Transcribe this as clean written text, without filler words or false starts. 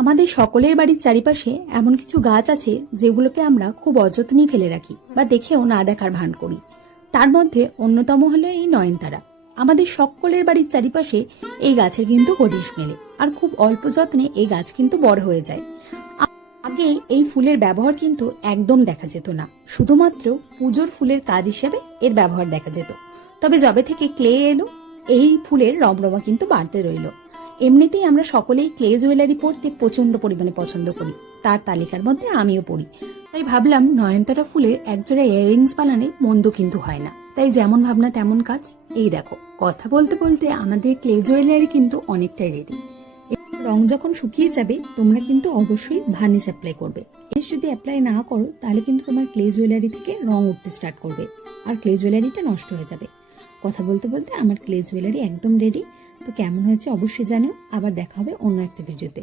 আমাদের সকলের বাড়ির চারিপাশে এমন কিছু গাছ আছে যেগুলোকে আমরা খুব অযত্নেই ফেলে রাখি বা দেখেও না দেখার ভান করি। তার মধ্যে অন্যতম হলো এই নয়নতারা। আমাদের সকলের বাড়ির চারিপাশে এই গাছের কিন্তু হদিশ মেলে, আর খুব অল্প যত্নে এই গাছ কিন্তু বড় হয়ে যায়। আগে এই ফুলের ব্যবহার কিন্তু একদম দেখা যেত না, শুধুমাত্র পুজোর ফুলের কাজ হিসেবে এর ব্যবহার দেখা যেত। তবে যবে থেকে ক্লে এলো, এই ফুলের রমরমা কিন্তু বাড়তে রইল। এমনিতেই আমরা সকলেই ক্লে জুয়েলারি পরতে প্রচন্ড পরিমাণে পছন্দ করি, তার তালিকার মধ্যে আমিও পড়ি। তাই ভাবলাম নয়নতারা ফুলের একজোড়া ইয়াররিংস বানালে মন্দ কিন্তু হয় না। তাই যেমন ভাবনা তেমন কাজ। এই দেখো, কথা বলতে বলতে আমাদের ক্লে জুয়েলারি কিন্তু অনেকটাই রেডি। রং যখন শুকিয়ে যাবে তোমরা কিন্তু অবশ্যই ভার্নিশ অ্যাপ্লাই করবে। যদি অ্যাপ্লাই না করো তাহলে কিন্তু তোমার ক্লে জুয়েলারি থেকে রং উঠতে স্টার্ট করবে, আর ক্লে জুয়েলারিটা নষ্ট হয়ে যাবে। কথা বলতে বলতে আমার ক্লে জুয়েলারি একদম রেডি। তো কেমন হয়েছে অবশ্যই জানিও। আবার দেখা হবে অন্য একটা ভিডিওতে।